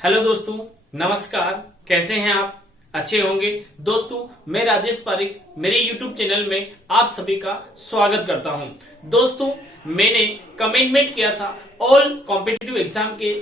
Hello दोस्तों, नमस्कार। कैसे हैं आप? अच्छे होंगे। दोस्तों, मैं राजेश पारिक मेरे YouTube चैनल में आप सभी का स्वागत करता हूं। दोस्तों, मैंने कमिटमेंट किया था ऑल कॉम्पिटिटिव एग्जाम के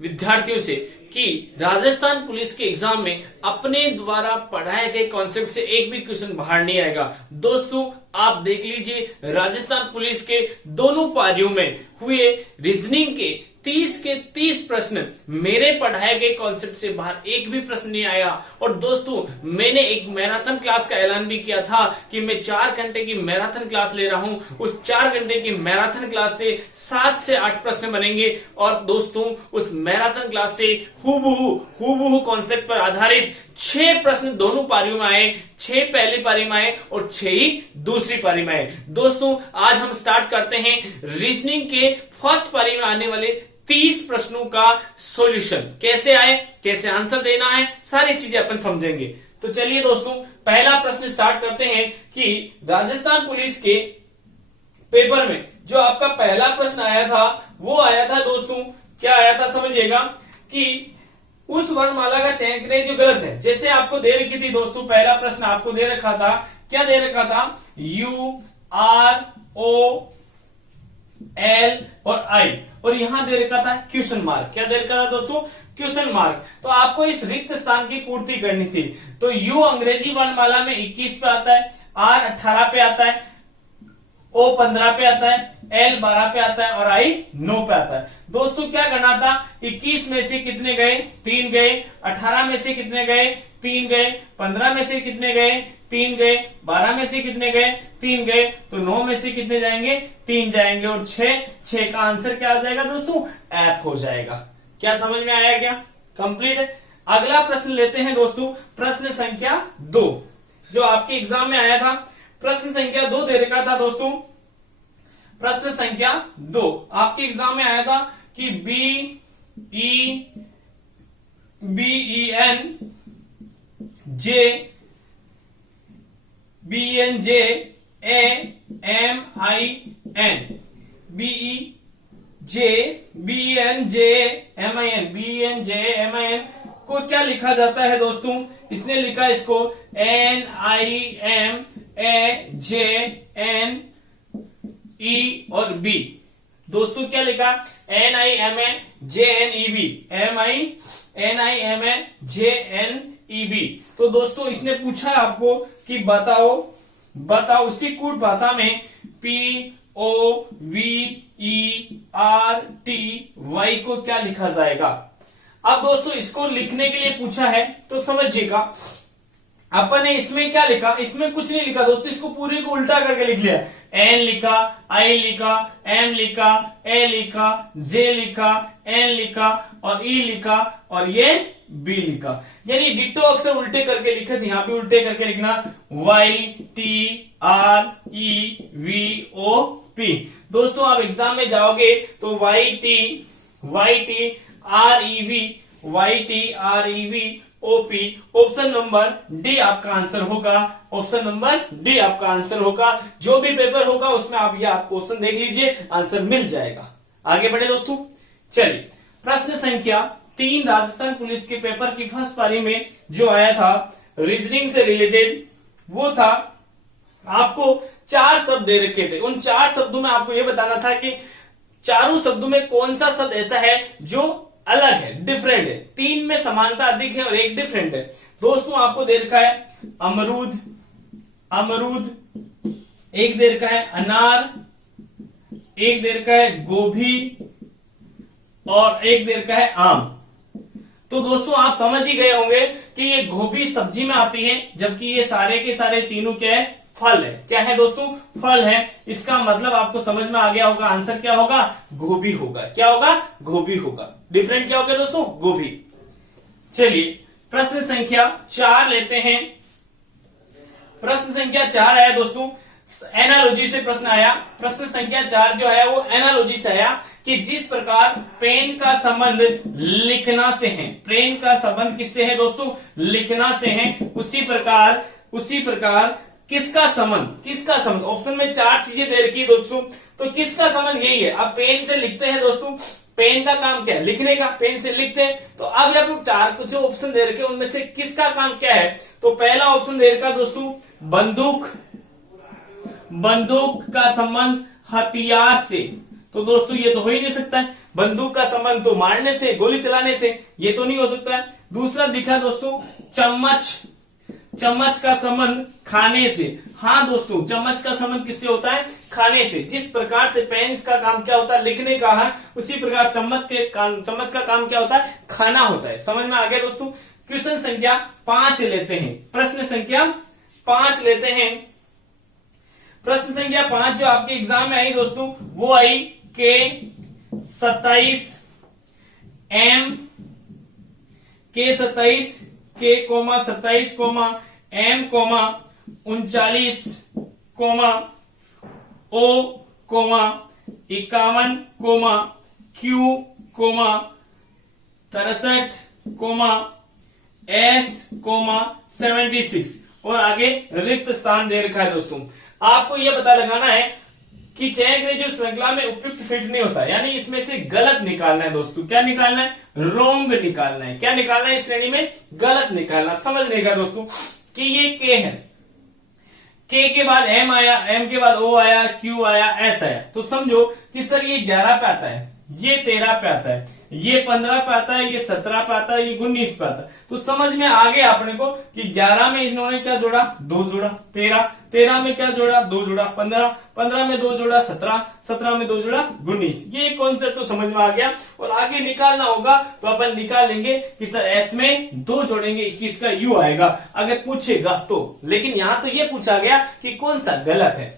विद्यार्थियों से कि राजस्थान पुलिस के एग्जाम में अपने द्वारा पढ़ाए गए कॉन्सेप्ट से एक भी क्वेश्चन बाहर नहीं आएगा। दोस्तों, आप देख लीजिए, राजस्थान पुलिस के दोनों पारियों में हुए रीजनिंग के 30 के 30 प्रश्न मेरे पढ़ाए गए कॉन्सेप्ट से बाहर एक भी प्रश्न नहीं आया। और दोस्तों, मैंने एक मैराथन क्लास का ऐलान भी किया था कि मैं 4 घंटे की मैराथन क्लास ले रहा हूं। उस 4 घंटे की मैराथन क्लास से 7 से 8 प्रश्न बनेंगे। और दोस्तों, उस मैराथन क्लास से हूबहू कॉन्सेप्ट पर आधारित 6 प्रश्न दोनों पारियों में आए। 6 पहली पारी में आए और 6 ही दूसरी पारी में आए। दोस्तों, आज हम स्टार्ट करते हैं रीजनिंग के फर्स्ट पारी में आने वाले 30 प्रश्नों का सॉल्यूशन। कैसे आए, कैसे आंसर देना है, सारी चीजें अपन समझेंगे। तो चलिए दोस्तों, पहला प्रश्न स्टार्ट करते हैं कि राजस्थान पुलिस के पेपर में जो आपका पहला प्रश्न आया था वो आया था दोस्तों, क्या आया था समझिएगा, कि उस वर्णमाला का चयन करें जो गलत है। जैसे आपको दे रखी थी दोस्तों, पहला प्रश्न आपको दे रखा था, क्या दे रखा था, यू आर ओ एल और आई, और यहां दे रखा था क्वेश्चन मार्क। क्या दे रखा था दोस्तों? Question mark. तो आपको इस रिक्त स्थान की पूर्ति करनी थी। तो यू अंग्रेजी वर्णमाला में 21 पे आता है, आर 18 पे आता है, ओ 15 पे आता है, एल 12 पे आता है और आई 9 पे आता है। दोस्तों, क्या करना था, 21 में से कितने गए? 3 गए। 18 में से कितने गए? 3 गए। 15 में से कितने गए? 3 गए। 12 में से कितने गए? 3 गए। तो 9 में से कितने जाएंगे? 3 जाएंगे। और 6 का आंसर क्या आ जाएगा दोस्तों? एफ हो जाएगा। क्या समझ में आया? क्या कंप्लीट है? अगला प्रश्न लेते हैं दोस्तों, प्रश्न संख्या 2 जो आपके एग्जाम में आया था। प्रश्न संख्या 2 दे रखा था दोस्तों, प्रश्न संख्या 2 आपके एग्जाम में आया था कि B E N J A M I N, B N J M I N को क्या लिखा जाता है दोस्तों? इसने लिखा इसको NIM AJN E और B। दोस्तों, क्या लिखा? NIM JNEB NIM JNEB। तो दोस्तों, इसने पूछा आपको कि बताओ उसी कूट भाषा में POVERTY को क्या लिखा जाएगा। अब दोस्तों, इसको लिखने के लिए पूछा है तो समझिएगा, अपन ने इसमें क्या लिखा? इसमें कुछ नहीं लिखा दोस्तों, इसको पूरी को उल्टा करके लिख लिया। एन लिखा, आई लिखा, एम लिखा, ए लिखा, जे लिखा, एन लिखा और ई लिखा और ये बी लिखा। यानी डिटो अक्षर उल्टे करके लिखे थे, यहां पे उल्टे करके लिखना YTREVOP। दोस्तों, आप एग्जाम में जाओगे तो YTREVOP ऑप्शन नंबर डी आपका आंसर होगा। ऑप्शन नंबर डी आपका आंसर होगा। जो भी पेपर होगा उसमें आप ये आपको ऑप्शन देख लीजिए, आंसर मिल जाएगा। आगे बढ़े दोस्तों, चलिए प्रश्न संख्या 3 राजस्थान पुलिस के पेपर की फर्स्ट पारी में जो आया था रीजनिंग से रिलेटेड, वो था, आपको 4 शब्द दे रखे थे। उन 4 शब्दों में आपको यह बताना था कि चारों शब्दों में कौन सा शब्द ऐसा है जो अलग है, डिफरेंट है। 3 में समानता अधिक है और 1 डिफरेंट है। दोस्तों, आपको दे रखा है अमरूद, एक दे रखा है अनार, एक दे रखा है गोभी और एक दे रखा है आम। तो दोस्तों, आप समझ ही गए होंगे कि ये गोभी सब्जी में आती है, जबकि ये सारे के सारे तीनों क्या है? फल है। क्या है दोस्तों? फल है। इसका मतलब आपको समझ में आ गया होगा, आंसर क्या होगा? गोभी होगा। क्या होगा? गोभी होगा। डिफरेंट क्या हो गया दोस्तों? गोभी। चलिए प्रश्न संख्या 4 लेते हैं। प्रश्न संख्या 4 आया दोस्तों, एनालॉजी से प्रश्न आया। प्रश्न संख्या 4 जो आया वो एनालॉजी से आया कि जिस प्रकार पेन का संबंध लिखना से है, पेन का संबंध किससे है दोस्तों? लिखना से है। उसी प्रकार किसका संबंध? ऑप्शन में 4 चीजें दे रखी है दोस्तों, तो किसका संबंध यही है। अब पेन से लिखते हैं दोस्तों, पेन का काम क्या है? लिखने का, पेन से लिखते हैं। तो अब आप लोग चार कुछ ऑप्शन दे रखे उनमें से किसका काम क्या है? तो पहला ऑप्शन दे रखा दोस्तों बंदूक, बंदूक का संबंध हथियार से। तो दोस्तों ये तो हो ही नहीं सकता है, बंदूक का संबंध तो मारने से, गोली चलाने से, ये तो नहीं हो सकता है। दूसरा दिखा दोस्तों चम्मच, चम्मच का संबंध खाने से। हाँ दोस्तों, चम्मच का संबंध किससे होता है? खाने से। जिस प्रकार से पेन का काम क्या होता है? लिखने का है, उसी प्रकार चम्मच का काम क्या होता है? खाना होता है। समझ में आ गया दोस्तों? क्वेश्चन संख्या 5 लेते हैं, प्रश्न संख्या 5 लेते हैं। प्रश्न संख्या 5 जो आपके एग्जाम में आई दोस्तों, वो आई के 27 M K 27 K comma 27 comma M comma 39 comma O comma 51 comma Q comma 63 comma S comma 76 और आगे रिक्त स्थान दे रखा है। दोस्तों आपको यह पता लगाना है कि चयन करें जो श्रृंखला में उपयुक्त फिट नहीं होता, यानी इसमें से गलत निकालना है। दोस्तों क्या निकालना है? रोंग निकालना है। क्या निकालना है? इस श्रेणी में गलत निकालना। समझने का दोस्तों कि ये के है, के के बाद एम आया, एम के बाद ओ आया, क्यू आया, एस आया, तो समझो कि सर ये 11 पे आता है, ये 13 पे आता है, ये 15 पे आता है, ये 17 पे आता है, ये 19 पे आता है। तो समझ में आ गया अपने को कि 11 में इन्होंने क्या जोड़ा? 2 जोड़ा। 13 में क्या जोड़ा? 2 जोड़ा। 15 में 2 जोड़ा। 17 में 2 जोड़ा 19। ये कॉन्सेप्ट तो समझ में आ गया। और आगे निकालना होगा तो अपन निकाल लेंगे कि सर एस में 2 जोड़ेंगे, 21 का यू आएगा, अगर पूछेगा तो। लेकिन यहां तो ये पूछा गया कि कौन सा गलत है।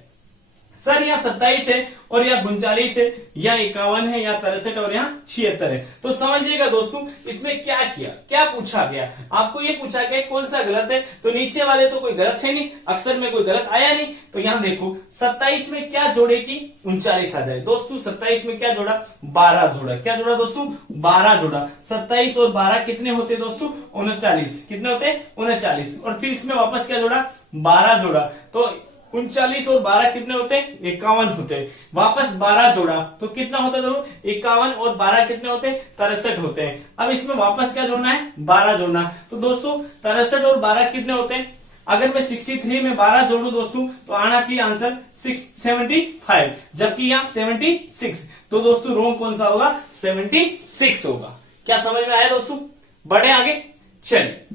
सर यहाँ 27 है और यहाँ 39 है, या 51 है, या 63 और यहाँ 76 है। तो समझिएगा दोस्तों इसमें क्या किया, क्या पूछा गया? आपको ये पूछा गया कौन सा गलत है, तो नीचे वाले तो कोई गलत है नहीं, अक्षर में कोई गलत आया नहीं। तो यहाँ देखो 27 में क्या जोड़े कि 39 आ जाए। दोस्तों 27 में क्या जोड़ा? 12 जोड़ा। क्या जोड़ा दोस्तों? 12 जोड़ा। 27 और 12 कितने होते दोस्तों? 39। कितने होते? 39। और फिर इसमें वापस क्या जोड़ा? 12 जोड़ा। तो 39 और 12 कितने होते हैं? 51 होते हैं। वापस 12 जोड़ा तो कितना होता है? 51 और 12 कितने होते हैं? 63 होते हैं। अब इसमें वापस क्या जोड़ना है? 12 जोड़ना। तो दोस्तों 63 और 12 कितने होते हैं? अगर मैं 63 में 12 जोड़ू दोस्तों तो आना चाहिए आंसर 75, जबकि यहाँ 76। तो दोस्तों रोंग कौन सा होगा? 76 होगा। क्या समझ में आया दोस्तों? बढ़े आगे, चलिए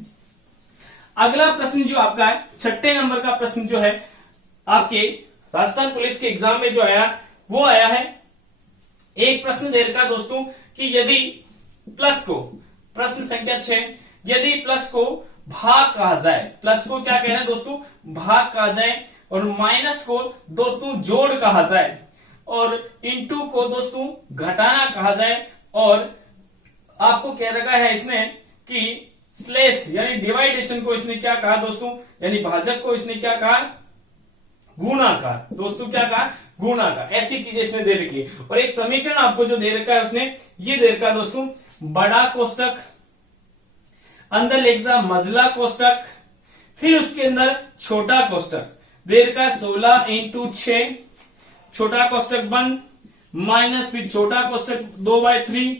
अगला प्रश्न जो आपका है, 6 नंबर का प्रश्न जो है आपके राजस्थान पुलिस के एग्जाम में जो आया वो आया है। एक प्रश्न दे रखा दोस्तों कि यदि प्लस को, प्रश्न संख्या 6, यदि प्लस को भाग कहा जाए, प्लस को क्या कहना है दोस्तों? भाग कहा जाए, और माइनस को दोस्तों जोड़ कहा जाए, और इनटू को दोस्तों घटाना कहा जाए, और आपको कह रखा है इसने कि स्लेश यानी डिवाइडेशन को इसने क्या कहा दोस्तों? यानी भाजक को इसने क्या कहा? गुणाकार। दोस्तों क्या कहा? गुणाकार। ऐसी चीजें इसने दे रखी है। और एक समीकरण आपको जो दे रखा है उसने ये दे रखा है दोस्तों, बड़ा कोष्टक, अंदर लिख दिया मझला कोष्टक, फिर उसके अंदर छोटा कोष्टक दे रखा है 16 × 6, छोटा कोष्टक बंद, माइनस फिर छोटा कोष्टक 2/3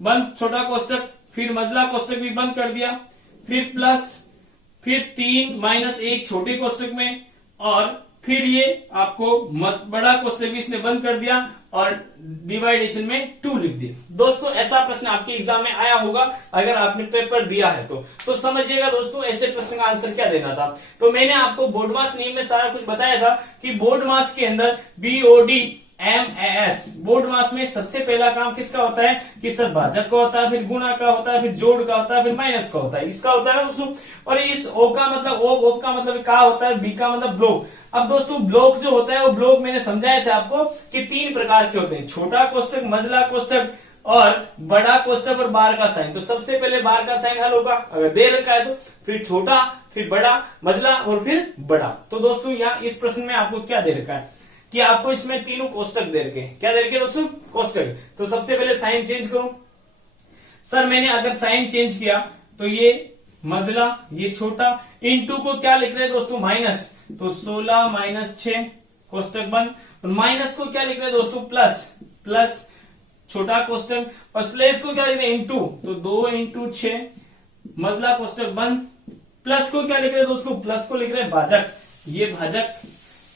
बंद, छोटा कोष्टक, फिर मझला कोष्टक भी बंद कर दिया, फिर प्लस, फिर 3 - 1 छोटे कोष्टक में, और फिर ये आपको बड़ा कोष्टक भी इसने बंद कर दिया, और डिवाइडेशन में 2 लिख दिया। दोस्तों ऐसा प्रश्न आपके एग्जाम में आया होगा अगर आपने पेपर दिया है तो समझिएगा दोस्तों ऐसे प्रश्न का आंसर क्या देना था। तो मैंने आपको बोर्ड मास नियम में सारा कुछ बताया था कि बोर्ड मास के अंदर BOD MAS, बोर्ड मास में सबसे पहला काम किसका होता है? कि सर भाजक का होता है, फिर गुणा का होता है, फिर जोड़ का होता है, फिर माइनस का होता है, इसका होता है दोस्तों। और इस O का मतलब ओप का मतलब क्या होता है? B का मतलब ब्लॉक। अब दोस्तों ब्लॉक जो होता है वो ब्लॉक मैंने समझाया था आपको कि 3 प्रकार के होते हैं, छोटा कोष्टक, मझला कोष्टक और बड़ा कोष्टक और बार का साइन। तो सबसे पहले बार का साइन हल होगा अगर दे रखा है तो, फिर छोटा, फिर बड़ा, मझला और फिर बड़ा। तो दोस्तों यहाँ इस प्रश्न में आपको क्या दे रखा है कि आपको इसमें तीनों कोष्टक दे रखे। क्या दे रखे दोस्तों? कोष्टक। तो सबसे पहले साइन चेंज करूं। सर मैंने अगर साइन चेंज किया तो ये मझला, ये छोटा, इनटू को क्या लिख रहे हैं दोस्तों? माइनस। तो 16 - 6 कोष्टक बंद, और माइनस को क्या लिख रहे हैं दोस्तों? प्लस। छोटा कोष्टक, और स्लेश को क्या लिख रहे हैं इंटू, तो 2 इंटू 6 मजला कोष्टक बंद, प्लस को क्या लिख रहे हैं दोस्तों, प्लस को लिख रहे हैं भाजक, ये भाजक,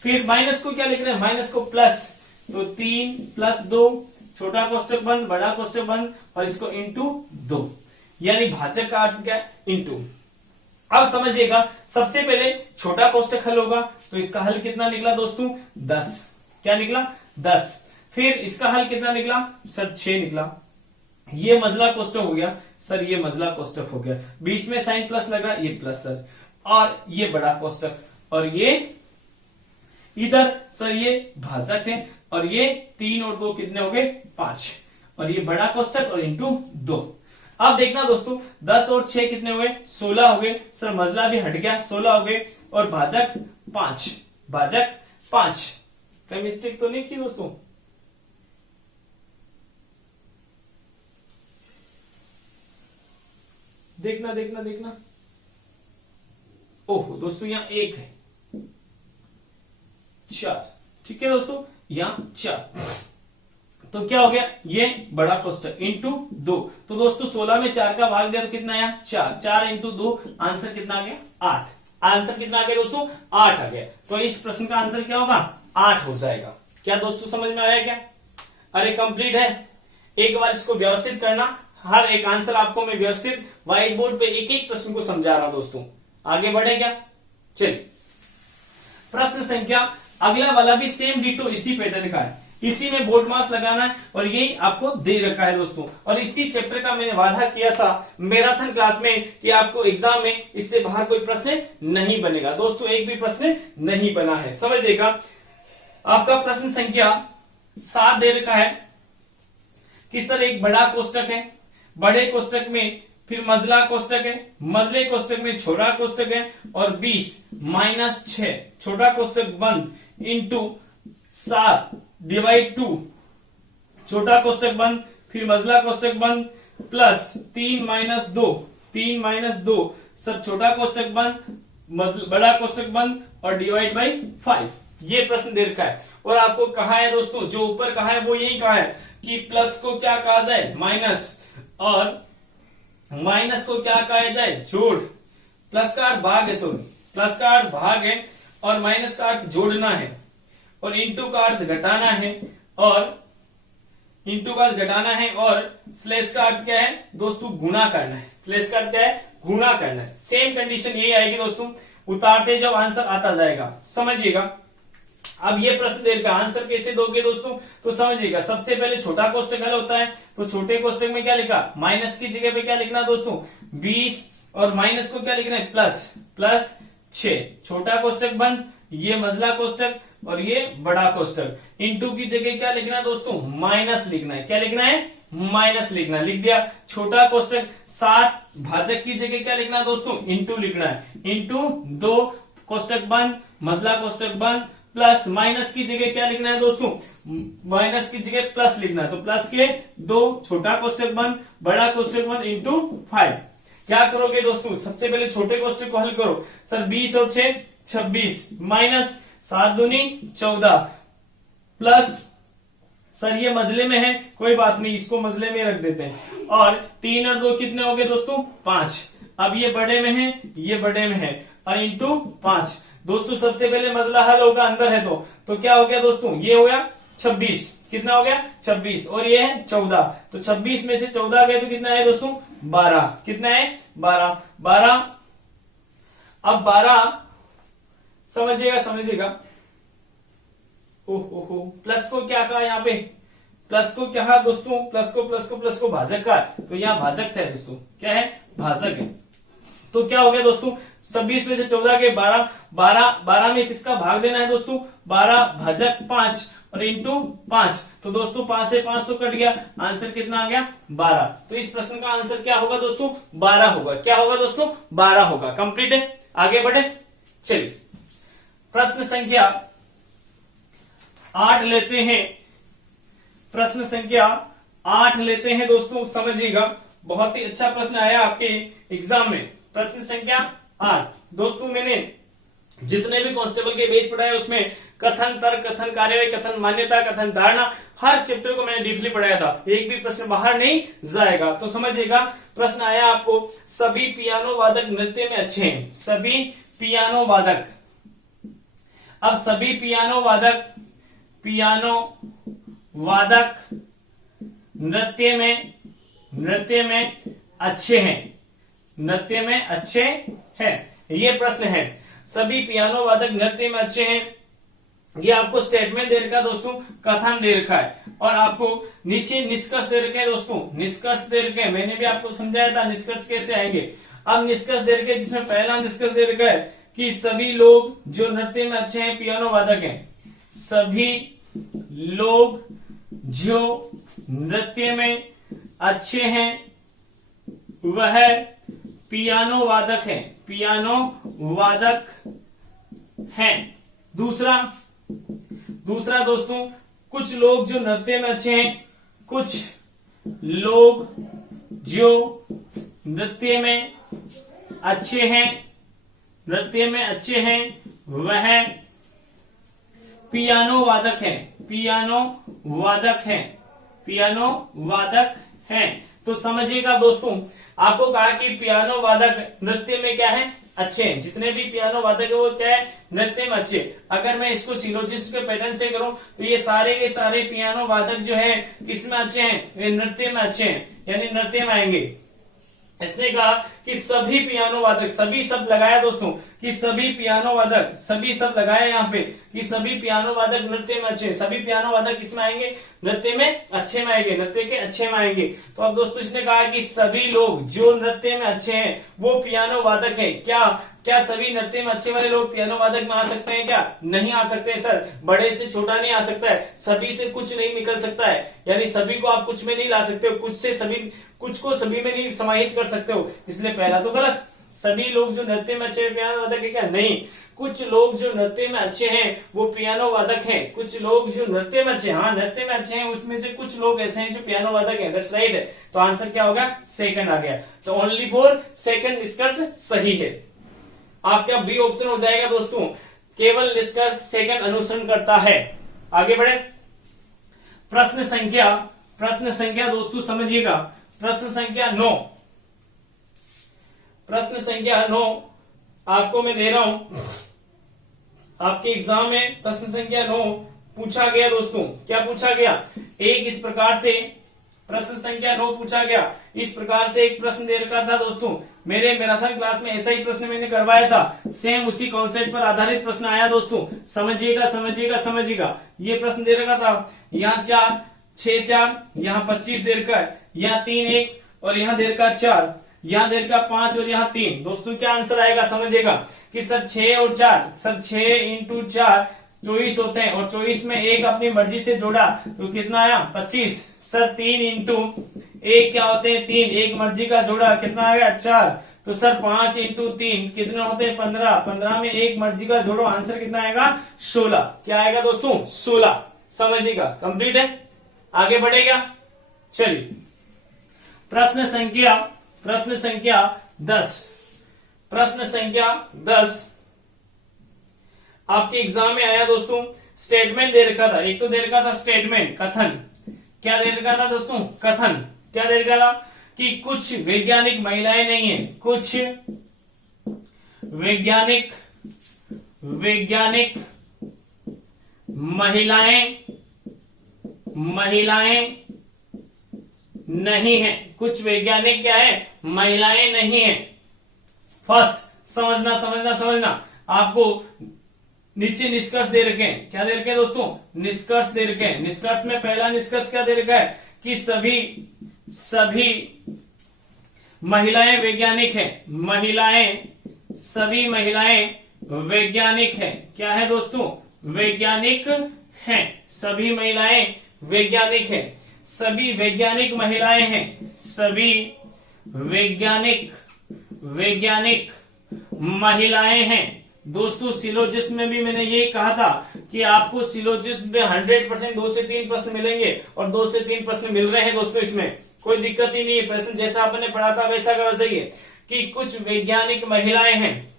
फिर माइनस को क्या लिख रहे हैं, माइनस को प्लस, तो 3 प्लस 2 छोटा कोष्टक बंद बड़ा कोष्टक बंद और इसको इंटू 2, यानी भाजक का अर्थ क्या है, इंटू। अब समझिएगा, सबसे पहले छोटा कोष्टक हल होगा, तो इसका हल कितना निकला दोस्तों, 10, क्या निकला 10। फिर इसका हल कितना निकला सर, 6 निकला। ये मजला कोष्टक हो गया सर, ये मजला कोष्टक हो गया, बीच में साइन प्लस लगा, ये प्लस सर, और ये बड़ा कोष्टक, और ये इधर सर ये भाजक है, और ये 3 और 2 कितने हो गए 5, और ये बड़ा कोष्टक और इंटू 2। अब देखना दोस्तों 10 और 6 कितने हुए 16 हो गए सर, मजला भी हट गया 16 हो गए, और भाजक 5, भाजक 5, कहीं मिस्टेक तो नहीं की दोस्तों। देखना देखना देखना, ओहो दोस्तों यहाँ 1 है, 4, ठीक है दोस्तों, यहाँ 4, तो क्या हो गया, ये बड़ा कोष्टक इंटू 2, तो दोस्तों 16 में 4 का भाग दिया तो कितना आया 4, 4 इंटू 2, आंसर कितना आ गया 8, आंसर कितना आ गया दोस्तों 8 आ गया। तो इस प्रश्न का आंसर क्या होगा 8 हो जाएगा। क्या दोस्तों समझ में आया क्या, अरे कंप्लीट है। एक बार इसको व्यवस्थित करना, हर एक आंसर आपको मैं व्यवस्थित व्हाइट बोर्ड पे एक एक प्रश्न को समझा रहा हूं दोस्तों। आगे बढ़े क्या, चलिए प्रश्न संख्या अगला वाला भी सेम डिटो इसी पैटर्न का है, इसी में बोर्ड मास लगाना है, और यही आपको दे रखा है दोस्तों। और इसी चैप्टर का मैंने वादा किया था मैराथन क्लास में कि आपको एग्जाम में इससे बाहर कोई प्रश्न नहीं बनेगा। दोस्तों एक भी प्रश्न नहीं बना है, समझिएगा। आपका प्रश्न संख्या 7 दे रखा है कि सर एक बड़ा कोष्टक है, बड़े कोष्टक में फिर मजला कोष्टक है, मजले कोष्टक में छोटा कोष्टक है, और 20 माइनस 6 छोटा कोष्टक बंद इंटू 7 डिवाइड 2 छोटा कोष्टक बंद, फिर मजला कोष्टक बंद, प्लस 3 माइनस 2 3 माइनस 2 सब छोटा कोष्टक बंद बड़ा कोष्टक बंद और डिवाइड बाई 5। ये प्रश्न दे रखा है, और आपको कहा है दोस्तों, जो ऊपर कहा है वो यही कहा है कि प्लस को क्या कहा जाए माइनस, और माइनस को क्या कहा जाए जोड़। प्लस का अर्थ भाग है, सॉरी प्लस का अर्थ भाग है, और माइनस का अर्थ जोड़ना है, और इंटू का अर्थ घटाना है, और इंटू का अर्थ घटाना है, और स्लेश का अर्थ क्या है दोस्तों गुणा करना है। स्लेश का अर्थ क्या है गुणा करना है। सेम कंडीशन यही आएगी दोस्तों, उतारते जब आंसर आता जाएगा, समझिएगा। अब ये प्रश्न दे रखा, आंसर कैसे दोगे दोस्तों, तो समझिएगा। सबसे पहले छोटा कोष्टक हल होता है, तो छोटे कोष्टक में क्या लिखा, माइनस की जगह पे क्या लिखना दोस्तों 20, और माइनस को क्या लिखना है प्लस 6 छोटा कोष्टक बंद, ये मजला कोष्टक और ये बड़ा कोष्टक, इंटू की जगह क्या लिखना है दोस्तों माइनस लिखना है। क्या लिखना है माइनस लिखना है, लिख दिया। छोटा कोष्टक 7 भाजक की जगह क्या लिखना है दोस्तों इंटू लिखना है, इंटू 2 कोष्टक बंद मजला कोष्टक बंद, प्लस माइनस की जगह क्या लिखना है दोस्तों माइनस की जगह प्लस लिखना है, तो प्लस के 2 छोटा कोष्टक बंद बड़ा कोष्टक बंद इंटू 5। क्या करोगे दोस्तों, सबसे पहले छोटे कोष्टक को हल करो। सर 20 और 6 26 माइनस 7 दूनी 14 प्लस, सर ये मजले में है कोई बात नहीं, इसको मजले में रख देते हैं, और 3 और 2 कितने हो गए दोस्तों 5। अब ये बड़े में है ये बड़े में है, और इंटू 5। दोस्तों सबसे पहले मजला हल होगा अंदर है, तो क्या हो गया दोस्तों, ये हो गया 26, कितना हो गया 26, और ये है 14, तो 26 में से 14 गए तो कितना है दोस्तों 12, कितना है 12। अब 12 समझिएगा ओहो प्लस को क्या कहा यहाँ पे, प्लस को क्या है दोस्तों, प्लस को भाजक का, तो यहाँ भाजक था दोस्तों, क्या है भाजक है। तो क्या हो गया दोस्तों 26 में से 14 के 12 में किसका भाग देना है दोस्तों 12 भाजक 5 और इंटू 5, तो दोस्तों 5 से 5 तो कट गया, आंसर कितना आ गया 12। तो इस प्रश्न का आंसर क्या होगा दोस्तों 12 होगा। क्या होगा दोस्तों 12 होगा। कंप्लीट है, आगे बढ़े। चलिए प्रश्न संख्या 8 लेते हैं, प्रश्न संख्या 8 लेते हैं दोस्तों, समझिएगा। बहुत ही अच्छा प्रश्न आया आपके एग्जाम में। प्रश्न संख्या 8 दोस्तों, मैंने जितने भी कांस्टेबल के बैच पढ़ाए उसमें कथन, तर्क, कथन, कार्यवाही, कथन, मान्यता, कथन, धारणा, हर चैप्टर को मैंने डीपली पढ़ाया था, एक भी प्रश्न बाहर नहीं जाएगा। तो समझिएगा, प्रश्न आया आपको, सभी पियानो वादक नृत्य में अच्छे हैं। सभी पियानो वादक, अब सभी पियानो वादक नृत्य में अच्छे हैं, नृत्य में अच्छे हैं, ये प्रश्न है। सभी पियानो वादक नृत्य में अच्छे हैं, ये आपको स्टेटमेंट दे रखा है दोस्तों, कथन दे रखा है, और आपको नीचे निष्कर्ष दे रखे हैं दोस्तों, निष्कर्ष दे रखे हैं। मैंने भी आपको समझाया था निष्कर्ष कैसे आएंगे। अब निष्कर्ष दे रखे, जिसमें पहला निष्कर्ष दे रखा है कि सभी लोग जो नृत्य में अच्छे हैं पियानो वादक हैं। सभी लोग जो नृत्य में अच्छे हैं वह पियानो वादक हैं, पियानो वादक हैं। दूसरा दोस्तों, कुछ लोग जो नृत्य में अच्छे हैं, कुछ लोग जो नृत्य में अच्छे हैं, नृत्य में अच्छे हैं वह पियानो वादक हैं, पियानो वादक हैं, पियानो वादक हैं। तो समझिएगा दोस्तों, आपको कहा कि पियानो वादक नृत्य में क्या है, अच्छे हैं। जितने भी पियानो वादक है वो क्या है, नृत्य में अच्छे। अगर मैं इसको सिलोजिस्ट के पैटर्न से करूं तो ये सारे के सारे पियानो वादक जो है किसमें अच्छे हैं, ये नृत्य में अच्छे हैं, यानी नृत्य में आएंगे। इसने कहा कि सभी पियानो वादक, सभी शब्द लगाया दोस्तों कि सभी पियानो वादक, सभी शब्द लगाया यहाँ पे कि सभी पियानो वादक नृत्य में अच्छे, सभी पियानो वादक किसमें आएंगे, नृत्य में अच्छे में आएंगे, नृत्य के अच्छे में आएंगे। तो अब दोस्तों इसने कहा कि सभी लोग जो नृत्य में अच्छे हैं वो पियानो वादक हैं। क्या सभी नृत्य में अच्छे वाले लोग पियानो वादक में आ सकते हैं? क्या नहीं आ सकते हैं सर, बड़े से छोटा नहीं आ सकता है, सभी से कुछ नहीं निकल सकता है, यानी सभी को आप कुछ में नहीं ला सकते हो, कुछ से सभी, कुछ को सभी में नहीं समाहित कर सकते हो, इसलिए पहला तो गलत। सभी लोग जो नृत्य में अच्छे पियानो वादक है क्या? नहीं, कुछ लोग जो नृत्य में अच्छे हैं वो पियानो वादक हैं। कुछ लोग जो नृत्य में अच्छे, हाँ नृत्य में अच्छे हैं, उसमें से कुछ लोग ऐसे हैं जो पियानो वादक हैं। दैट्स राइट है। तो आंसर क्या होगा? सेकंड आ गया। तो ओनली फॉर सेकंड निष्कर्ष सही है। आपका बी ऑप्शन हो जाएगा दोस्तों, केवल निष्कर्ष सेकंड अनुसरण करता है। आगे बढ़े, प्रश्न संख्या दोस्तों समझिएगा, प्रश्न संख्या 9, प्रश्न संख्या 9 आपको मैं दे रहा हूं, आपके एग्जाम में प्रश्न संख्या 9 पूछा गया दोस्तों। क्या पूछा गया? एक इस प्रकार से प्रश्न संख्या 9 पूछा गया। इस प्रकार से एक प्रश्न दे रखा था दोस्तों, मेरे मैराथन क्लास में ऐसा ही प्रश्न मैंने करवाया था, सेम उसी कॉन्सेप्ट पर आधारित प्रश्न आया दोस्तों। समझिएगा। ये प्रश्न दे रखा था, यहाँ 4, 6, 4, यहाँ 25 दे रखा है, यहाँ 3, 1 और यहाँ दे रखा 4, यहाँ दे रखा 5 और यहाँ 3। दोस्तों क्या आंसर आएगा? समझिएगा कि सर 6 और 4, सर 6 इंटू 4 24 होते हैं, और 24 में एक अपनी मर्जी से जोड़ा तो कितना आया? 25। सर 3 इंटू 1 क्या होते हैं? 3, एक मर्जी का जोड़ा कितना आएगा? 4। तो सर 5 इंटू 3 कितने होते हैं? 15। 15 में एक मर्जी का जोड़ो, आंसर कितना आएगा? 16। क्या आएगा दोस्तों? 16। समझिएगा, कंप्लीट है। आगे बढ़ेगा, चलिए प्रश्न संख्या 10, प्रश्न संख्या 10 आपके एग्जाम में आया दोस्तों। स्टेटमेंट दे रखा था, एक तो दे रखा था स्टेटमेंट, कथन। क्या दे रखा था दोस्तों? कथन। क्या दे रखा था? कि कुछ वैज्ञानिक महिलाएं नहीं है, कुछ वैज्ञानिक महिलाएं नहीं है। कुछ वैज्ञानिक क्या है? महिलाएं नहीं है। फर्स्ट समझना, आपको नीचे निष्कर्ष दे रखे हैं। क्या दे रखे हैं दोस्तों? निष्कर्ष दे रखे हैं। निष्कर्ष में पहला निष्कर्ष क्या दे रखा है? कि सभी महिलाएं वैज्ञानिक हैं। सभी महिलाएं वैज्ञानिक हैं। क्या है दोस्तों? वैज्ञानिक हैं। सभी महिलाएं वैज्ञानिक हैं। सभी वैज्ञानिक महिलाएं हैं। सभी वैज्ञानिक महिलाएं हैं। दोस्तों सिलोजिस्ट में भी मैंने ये कहा था कि आपको सिलोजिस्ट में 100% 2 से 3 प्रश्न मिलेंगे, और 2 से 3 प्रश्न मिल रहे हैं दोस्तों। इसमें कोई दिक्कत ही नहीं है, प्रश्न जैसा आपने पढ़ा था वैसा का वैसा ही है कि कुछ वैज्ञानिक महिलाएं हैं।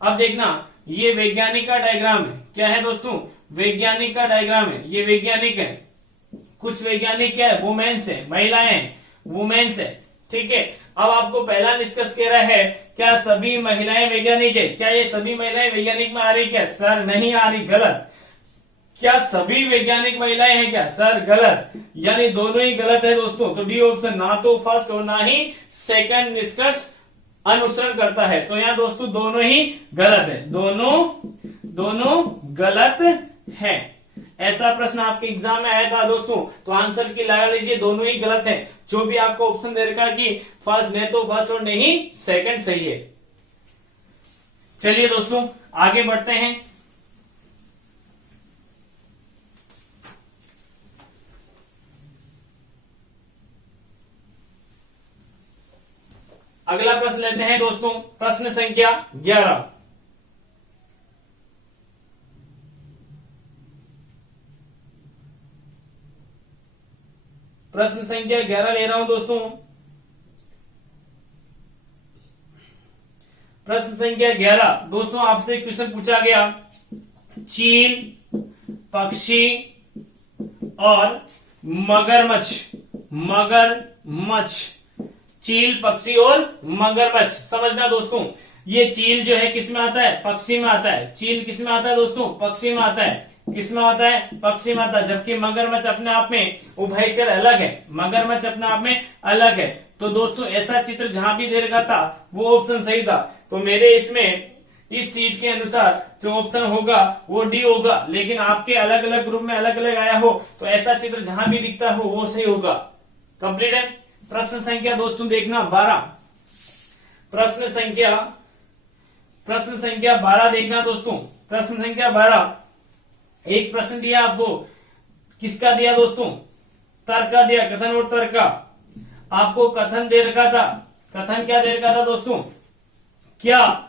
अब देखना, ये वैज्ञानिक का डायग्राम है। क्या है दोस्तों? वैज्ञानिक का डायग्राम है, ये वैज्ञानिक है। कुछ वैज्ञानिक क्या है, वुमेन्स है, महिलाएं हैं, वुमेन्स है, ठीक है। अब आपको पहला निष्कर्ष कह रहा है, क्या सभी महिलाएं वैज्ञानिक है? क्या ये सभी महिलाएं वैज्ञानिक में आ रही? क्या सर नहीं आ रही, गलत। क्या सभी वैज्ञानिक महिलाएं हैं? क्या सर गलत, यानी दोनों ही गलत है दोस्तों। तो डी ऑप्शन, ना तो फर्स्ट और ना ही सेकंड निष्कर्ष अनुसरण करता है। तो यहाँ दोस्तों दोनों ही गलत है, दोनों गलत है। ऐसा प्रश्न आपके एग्जाम में आया था दोस्तों, तो आंसर की लगा लीजिए, दोनों ही गलत है। जो भी आपको ऑप्शन दे रखा कि फर्स्ट, नहीं तो फर्स्ट और नहीं सेकंड सही है। चलिए दोस्तों आगे बढ़ते हैं। अगला प्रश्न लेते हैं दोस्तों, प्रश्न संख्या 11। प्रश्न संख्या 11 ले रहा हूं दोस्तों। प्रश्न संख्या 11 दोस्तों, आपसे क्वेश्चन पूछा गया, चील, पक्षी और मगरमच्छ, चील, पक्षी और मगरमच्छ। समझना दोस्तों, ये चील जो है किस में आता है? पक्षी में आता है। चील किस में आता है दोस्तों? पक्षी में आता है। किस में आता है? पक्षी में आता है। जबकि मगरमच्छ अपने आप में उभयचर अलग है, मगरमच्छ अपने आप में अलग है। तो दोस्तों ऐसा चित्र जहां भी दे रखा था वो ऑप्शन सही था। तो मेरे इसमें इस सीट के अनुसार जो ऑप्शन होगा वो डी होगा, लेकिन आपके अलग अलग ग्रुप में अलग अलग आया हो तो ऐसा चित्र जहां भी दिखता हो वो सही होगा। कंप्लीट है। प्रश्न संख्या दोस्तों देखना 12, प्रश्न संख्या 12 देखना दोस्तों। प्रश्न संख्या 12, एक प्रश्न दिया आपको, किसका दिया दोस्तों? तर्क का दिया, कथन और तर्क का। आपको कथन दे रखा था, कथन क्या दे रखा था दोस्तों? क्या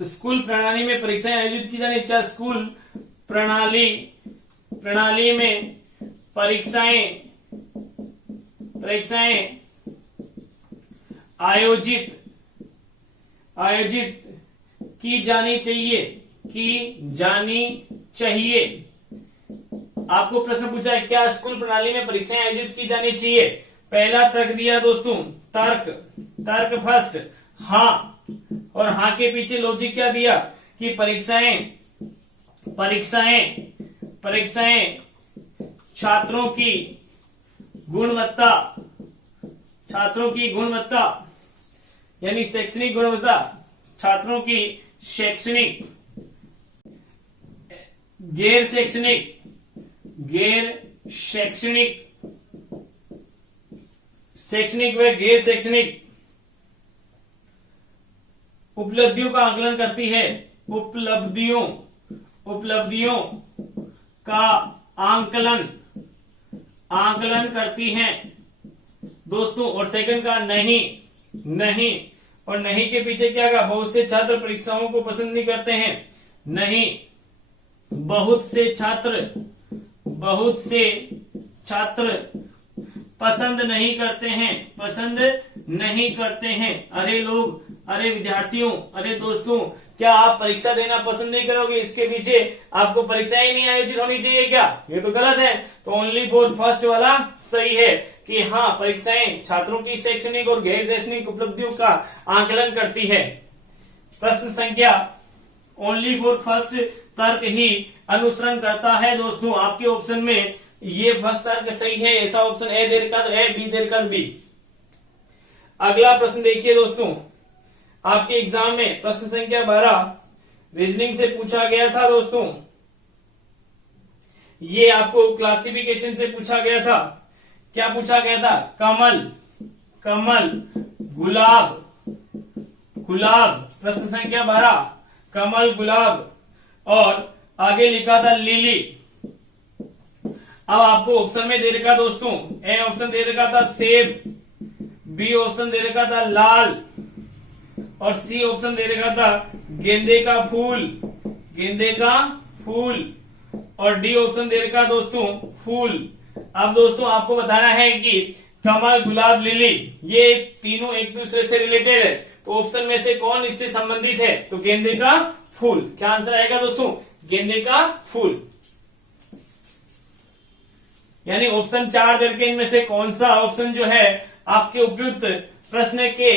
स्कूल प्रणाली में परीक्षाएं आयोजित की जानी? क्या स्कूल प्रणाली में परीक्षाएं आयोजित की जानी चाहिए। आपको प्रश्न पूछा है, क्या स्कूल प्रणाली में परीक्षाएं आयोजित की जानी चाहिए? पहला तर्क दिया दोस्तों, तर्क फर्स्ट, हाँ। और हाँ के पीछे लॉजिक क्या दिया कि परीक्षाएं छात्रों की गुणवत्ता यानी शैक्षणिक गुणवत्ता, छात्रों की शैक्षणिक, गैर शैक्षणिक व गैर शैक्षणिक उपलब्धियों का आकलन करती है। उपलब्धियों का आकलन करती हैं दोस्तों। और सेकंड का नहीं, और नहीं के पीछे क्या कहा? बहुत से छात्र परीक्षाओं को पसंद नहीं करते हैं। नहीं, बहुत से छात्र पसंद नहीं करते हैं। अरे विद्यार्थियों, अरे दोस्तों, क्या आप परीक्षा देना पसंद नहीं करोगे? इसके पीछे आपको परीक्षाएं नहीं आयोजित होनी चाहिए क्या? ये तो गलत है। तो ओनली फॉर फर्स्ट वाला सही है कि हाँ, परीक्षाएं छात्रों की शैक्षणिक और गैर शैक्षणिक उपलब्धियों का आकलन करती है। प्रश्न संख्या ओनली फॉर फर्स्ट तर्क ही अनुसरण करता है दोस्तों। आपके ऑप्शन में ये फर्स्ट तर्क सही है, ऐसा ऑप्शन ए दे रखा तो ए, बी दे रखा बी। अगला प्रश्न देखिए दोस्तों, आपके एग्जाम में प्रश्न संख्या 12 रीजनिंग से पूछा गया था दोस्तों। ये आपको क्लासिफिकेशन से पूछा गया था। क्या पूछा गया था? कमल, गुलाब। प्रश्न संख्या 12 कमल, गुलाब, और आगे लिखा था लिली। अब आपको ऑप्शन में दे रखा दोस्तों, ए ऑप्शन दे रखा था सेब, बी ऑप्शन दे रखा था लाल, और सी ऑप्शन दे रखा था गेंदे का फूल, और डी ऑप्शन दे रखा दोस्तों फूल। अब दोस्तों आपको बताना है कि कमल, गुलाब, लिली, ये तीनों एक दूसरे से रिलेटेड है, तो ऑप्शन में से कौन इससे संबंधित है? तो गेंदे का फूल। क्या आंसर आएगा दोस्तों? गेंदे का फूल। यानी ऑप्शन 4 दे के इनमें से कौन सा ऑप्शन जो है आपके उपयुक्त प्रश्न के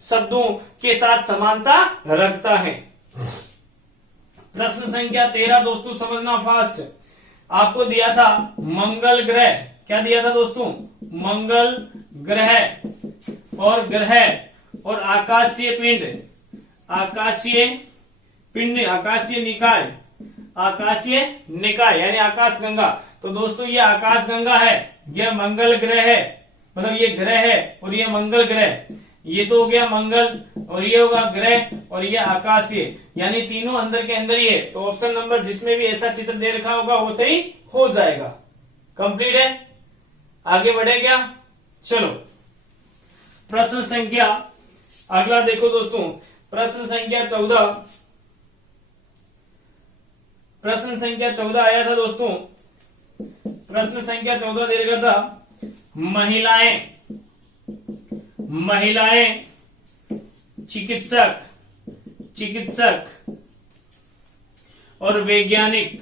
शब्दों के साथ समानता रखता है। प्रश्न संख्या 13 दोस्तों, समझना फास्ट। आपको दिया था मंगल ग्रह। क्या दिया था दोस्तों? मंगल ग्रह और ग्रह और आकाशीय पिंड, आकाशीय पिंड, आकाशीय निकाय, आकाशीय निकाय यानी आकाश गंगा। तो दोस्तों ये आकाश गंगा है, यह मंगल ग्रह है, मतलब ये ग्रह है और ये मंगल ग्रह। ये तो हो गया मंगल और ये होगा ग्रह और ये आकाशीय, यानी तीनों अंदर के अंदर ही है। तो ऑप्शन नंबर जिसमें भी ऐसा चित्र दे रखा होगा वो सही हो जाएगा। कंप्लीट है, आगे बढ़े क्या? चलो प्रश्न संख्या अगला देखो दोस्तों, प्रश्न संख्या 14। प्रश्न संख्या 14 आया था दोस्तों। प्रश्न संख्या 14 दे रखा था महिलाएं, महिलाएं चिकित्सक, चिकित्सक और वैज्ञानिक,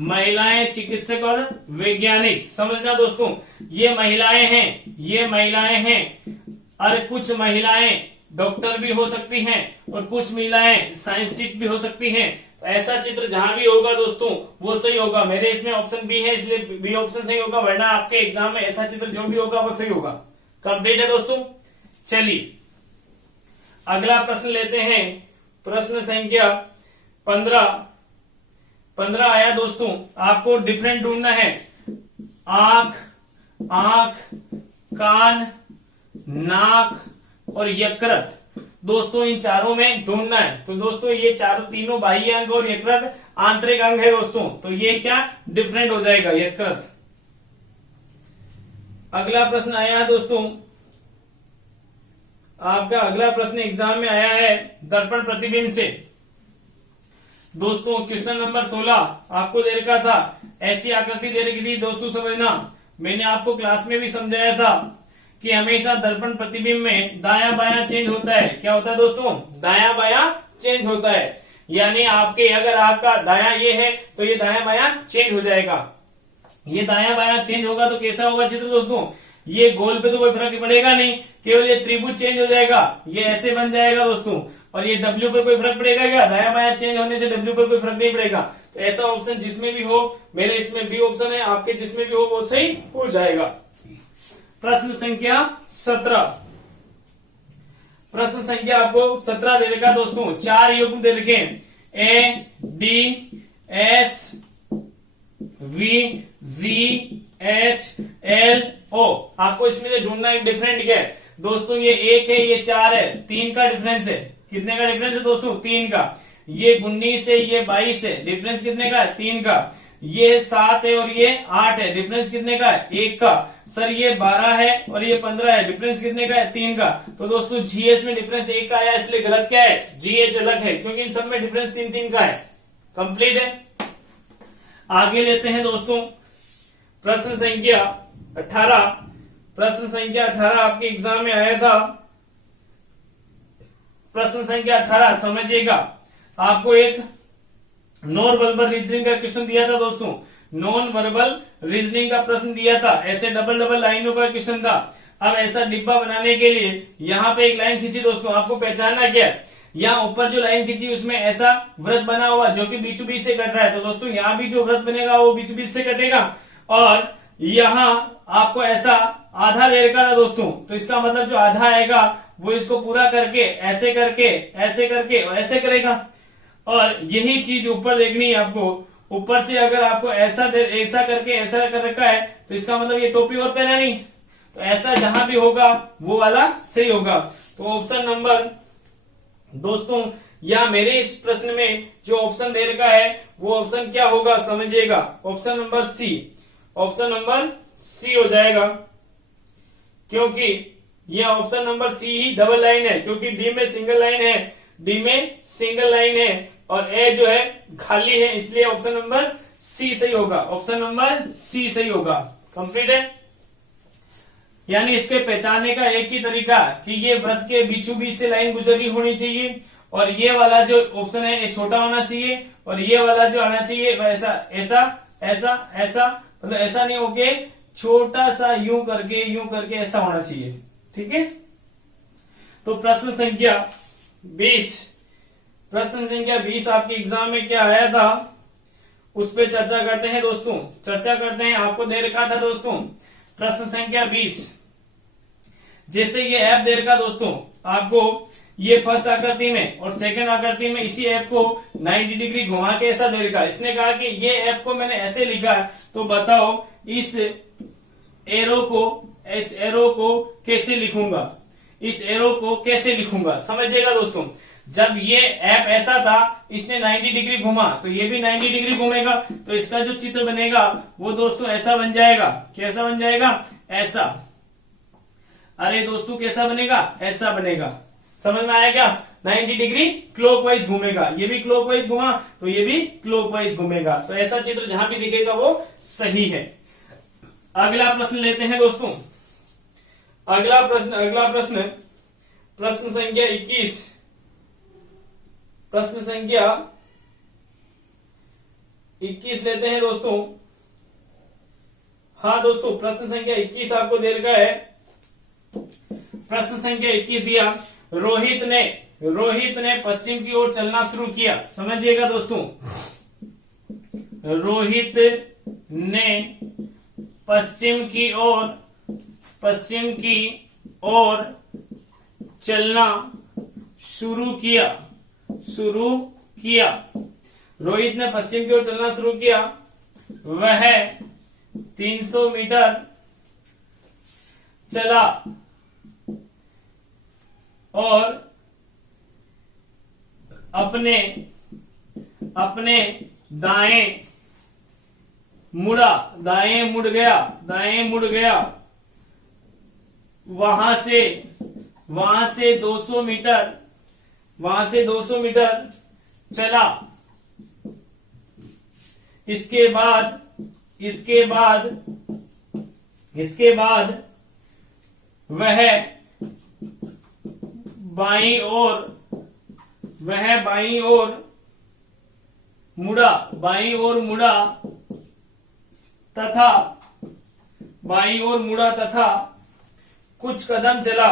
महिलाएं चिकित्सक और वैज्ञानिक। समझना दोस्तों, ये महिलाएं हैं, ये महिलाएं हैं, और कुछ महिलाएं डॉक्टर भी हो सकती हैं और कुछ महिलाएं साइंटिस्ट भी हो सकती हैं। तो ऐसा चित्र जहां भी होगा दोस्तों वो सही होगा। मेरे इसमें ऑप्शन बी है इसलिए बी ऑप्शन सही होगा, वरना आपके एग्जाम में ऐसा चित्र जो भी होगा वो सही होगा। कंप्लीट है दोस्तों। चलिए अगला प्रश्न लेते हैं, प्रश्न संख्या 15। 15 आया दोस्तों, आपको डिफरेंट ढूंढना है। आंख, आंख, कान, नाक और यकृत। दोस्तों इन चारों में ढूंढना है। तो दोस्तों ये चारों तीनों बाह्य अंग और यकृत आंतरिक अंग है दोस्तों, तो ये क्या डिफरेंट हो जाएगा? यकृत। अगला प्रश्न आया है दोस्तों, आपका अगला प्रश्न एग्जाम में आया है दर्पण प्रतिबिंब से। दोस्तों क्वेश्चन नंबर 16 आपको दे रखा था, ऐसी आकृति दे रखी थी दोस्तों। समझना, मैंने आपको क्लास में भी समझाया था कि हमेशा दर्पण प्रतिबिंब में दायां बायां चेंज होता है। क्या होता है दोस्तों? दायां बायां चेंज होता है। यानी आपके अगर आपका दायां ये है तो ये दायां बायां चेंज हो जाएगा। ये दायां बायां चेंज होगा तो कैसा होगा चित्र दोस्तों? ये गोल पे तो कोई फर्क पड़ेगा नहीं, केवल ये त्रिभुज चेंज हो जाएगा, ये ऐसे बन जाएगा दोस्तों। और ये डब्ल्यू पर कोई फर्क पड़ेगा क्या? दायां बायां चेंज होने से डब्ल्यू पर कोई फर्क नहीं पड़ेगा। तो ऐसा ऑप्शन जिसमें भी हो, मेरे इसमें बी ऑप्शन है, आपके जिसमें भी हो वो सही हो जाएगा। प्रश्न संख्या 17। प्रश्न संख्या आपको 17 दे रखा दोस्तों। 4 युग्म दे रखे, A, D, S, V, G, H, L, O. आपको इसमें से ढूंढना एक डिफरेंट क्या है दोस्तों? ये 1 है, ये 4 है, 3 का डिफरेंस है। कितने का डिफरेंस है दोस्तों? 3 का। ये 19 है, ये 22 है, डिफरेंस कितने का है? 3 का। ये 7 है और ये 8 है, डिफरेंस कितने का है? 1 का। सर ये 12 है और ये 15 है, डिफरेंस कितने का है? 3 का। तो दोस्तों जीएच में डिफरेंस 1 का आया, इसलिए गलत क्या है? जीएच अलग है, क्योंकि इन सब में डिफरेंस 3-3 का है। कंप्लीट है। आगे लेते हैं दोस्तों प्रश्न संख्या 18। प्रश्न संख्या 18 आपके एग्जाम में आया था। प्रश्न संख्या 18 समझिएगा, आपको एक नॉन वर्बल रीजनिंग का क्वेश्चन दिया था दोस्तों। नॉन वर्बल रीजनिंग का प्रश्न दिया था, ऐसे डबल डबल लाइनों का क्वेश्चन था। अब ऐसा डिब्बा बनाने के लिए यहाँ पे एक लाइन खींची दोस्तों, आपको पहचानना क्या है? यहाँ ऊपर जो लाइन खींची उसमें ऐसा वृत्त बना हुआ जो कि बीचों बीच से कट रहा है। तो दोस्तों यहाँ भी जो वृत्त बनेगा वो बीचों बीच से कटेगा। और यहाँ आपको ऐसा आधा दे रखा था दोस्तों, तो इसका मतलब जो आधा आएगा वो इसको पूरा करके ऐसे करके ऐसे करके और ऐसे करेगा। और यही चीज ऊपर देखनी है आपको। ऊपर से अगर आपको ऐसा करके ऐसा कर रखा है तो इसका मतलब ये टोपी और पहना नहीं। तो ऐसा जहां भी होगा वो वाला सही होगा। तो ऑप्शन नंबर दोस्तों या मेरे इस प्रश्न में जो ऑप्शन दे रखा है वो ऑप्शन क्या होगा समझिएगा? Option number C. Option number C हो जाएगा, क्योंकि यह ऑप्शन नंबर सी ही डबल लाइन है, क्योंकि डी में सिंगल लाइन है, डी में सिंगल लाइन है और ए जो है खाली है, इसलिए ऑप्शन नंबर सी सही होगा। ऑप्शन नंबर सी सही होगा। कंप्लीट है। यानी इसके पहचानने का एक ही तरीका कि ये वृत्त के बीचों बीच से लाइन गुजरी होनी चाहिए, और ये वाला जो ऑप्शन है ये छोटा होना चाहिए, और ये वाला जो आना चाहिए वह ऐसा ऐसा ऐसा ऐसा, मतलब ऐसा नहीं होके छोटा सा यूं करके ऐसा होना चाहिए। ठीक है, तो प्रश्न संख्या 20, प्रश्न संख्या 20 आपके एग्जाम में क्या आया था उस पर चर्चा करते हैं दोस्तों, चर्चा करते हैं। आपको दे रखा था दोस्तों प्रश्न संख्या 20, जैसे ये ऐप दे रखा दोस्तों आपको, ये फर्स्ट आकृति में और सेकंड आकृति में इसी ऐप को 90 डिग्री घुमा के ऐसा दे रखा। इसने कहा कि ये ऐप को मैंने ऐसे लिखा है, तो बताओ इस एरो को कैसे लिखूंगा, इस एरो को कैसे लिखूंगा। समझिएगा दोस्तों, जब ये ऐप ऐसा था इसने 90 डिग्री घुमा तो ये भी 90 डिग्री घूमेगा, तो इसका जो चित्र बनेगा वो दोस्तों ऐसा बन जाएगा। कैसा बन जाएगा? ऐसा। अरे दोस्तों कैसा बनेगा? ऐसा बनेगा। समझ में आया क्या? 90 डिग्री क्लॉकवाइज घूमेगा, ये भी क्लॉकवाइज घुमा तो ये भी क्लॉकवाइज घूमेगा, तो ऐसा चित्र जहां भी दिखेगा वो सही है। अगला प्रश्न लेते हैं दोस्तों, अगला प्रश्न प्रश्न संख्या 21, प्रश्न संख्या 21 लेते हैं दोस्तों। हाँ दोस्तों, प्रश्न संख्या 21 आपको दे रखा है। प्रश्न संख्या 21 दिया, रोहित ने पश्चिम की ओर चलना शुरू किया। समझिएगा दोस्तों, रोहित ने पश्चिम की ओर चलना शुरू किया। रोहित ने पश्चिम की ओर चलना शुरू किया। वह 300 मीटर चला और अपने दाएं मुड़ गया। वहां से 200 मीटर चला। इसके बाद वह बाईं ओर मुड़ा तथा कुछ कदम चला।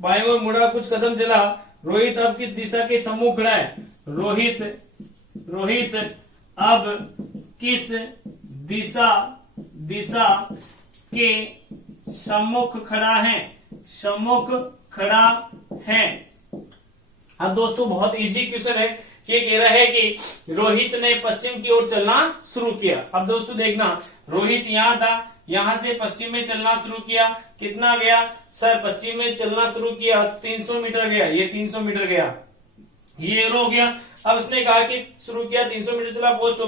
बाईं ओर मुड़ा, कुछ कदम चला। रोहित अब किस दिशा के सम्मुख खड़ा है? रोहित अब किस दिशा के सम्मुख खड़ा है। अब दोस्तों बहुत इजी क्वेश्चन है। ये कह रहा है कि रोहित ने पश्चिम की ओर चलना शुरू किया। अब दोस्तों देखना, रोहित यहाँ था, यहां से पश्चिम में चलना शुरू किया। कितना गया सर? पश्चिम में चलना शुरू किया 300 मीटर गया, ये 300 मीटर गया, ये एरो हो गया। अब उसने कहा कि शुरू किया 300 मीटर चला, पोस्ट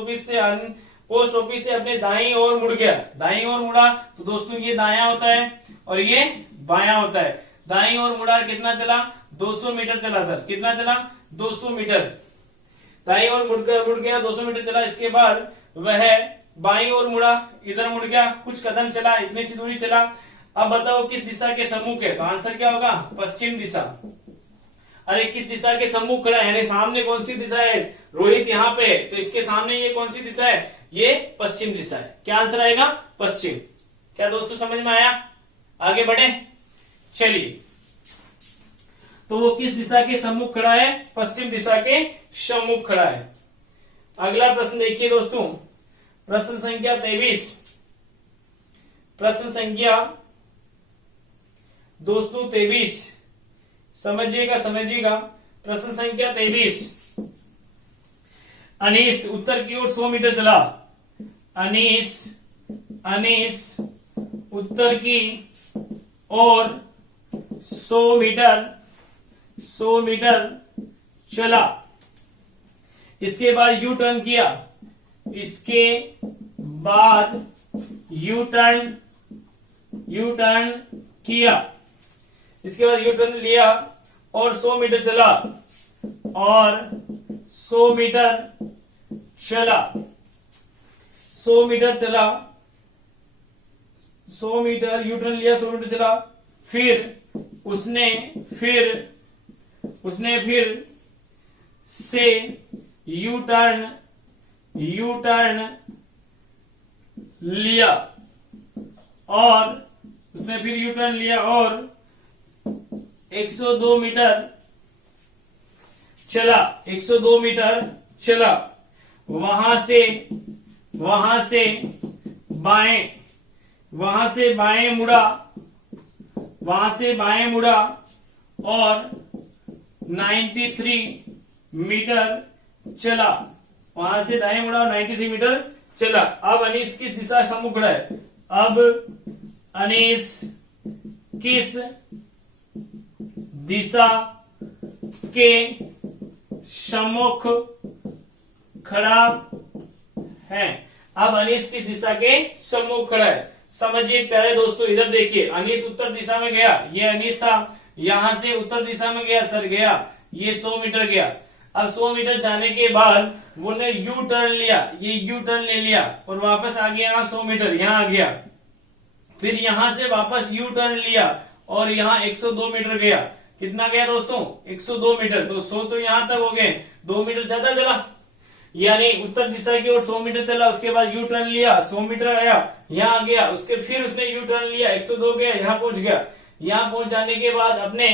ऑफिस से अपने दाईं ओर मुड़ गया। दाईं ओर मुड़ा तो दोस्तों ये दायां होता है और ये बायां होता है। दाईं ओर मुड़ा, कितना चला? 200 मीटर चला सर। कितना चला? 200 मीटर। दाईं ओर मुड़ गया, 200 मीटर चला। इसके बाद वह बाईं ओर मुड़ा, इधर मुड़ गया, कुछ कदम चला, इतनी सी दूरी चला। अब बताओ किस दिशा के सम्मुख है? तो आंसर क्या होगा? पश्चिम दिशा। अरे किस दिशा के सम्मुख खड़ा है, यानी सामने कौन सी दिशा है? रोहित यहाँ पे, तो इसके सामने ये कौन सी दिशा है? ये पश्चिम दिशा है। क्या आंसर आएगा? पश्चिम। क्या दोस्तों समझ में आया? आगे बढ़े, चलिए। तो वो किस दिशा के सम्मुख खड़ा है? पश्चिम दिशा के सम्मुख खड़ा है। अगला प्रश्न देखिए दोस्तों, प्रश्न संख्या 23, प्रश्न संख्या दोस्तों 23, समझिएगा। प्रश्न संख्या 23, अनीस उत्तर की ओर 100 मीटर चला। अनीस उत्तर की ओर 100 मीटर चला। इसके बाद यू टर्न किया। इसके बाद यू टर्न लिया और 100 मीटर चला। और 100 मीटर चला, 100 मीटर चला, 100 मीटर यू टर्न लिया, 100 मीटर चला, फिर उसने फिर से यू टर्न लिया और उसने फिर यू टर्न लिया और 102 मीटर चला, 102 मीटर चला, वहां से बाएं मुड़ा और 93 मीटर चला, वहां से दाएं मुड़ा और 93 मीटर चला। अब अनीस किस दिशा सम्मुख खड़ा है? अब अनीस किस दिशा के सम्मुख खड़ा है? अब अनीस किस दिशा के सम्मुख खड़ा है? समझिए प्यारे दोस्तों, इधर देखिए, अनीस उत्तर दिशा में गया, ये अनीस था, यहां से उत्तर दिशा में गया, सर गया, ये 100 मीटर गया। अब 100 मीटर जाने के बाद वो ने यू टर्न लिया, ये यू टर्न ले लिया और वापस आ गया यहाँ 100 मीटर, यहाँ आ गया, फिर यहां से वापस यू टर्न लिया और यहाँ 102 मीटर गया। कितना गया दोस्तों? 102 मीटर। तो 100 तो यहां तक हो गए, 2 मीटर ज्यादा चला, यानी उत्तर दिशा की ओर 100 मीटर चला, उसके बाद यू टर्न लिया, 100 मीटर आया, यहाँ गया, उसके फिर उसने यू टर्न लिया, 102 गया, यहाँ पहुंच गया। यहाँ पहुंच जाने के बाद अपने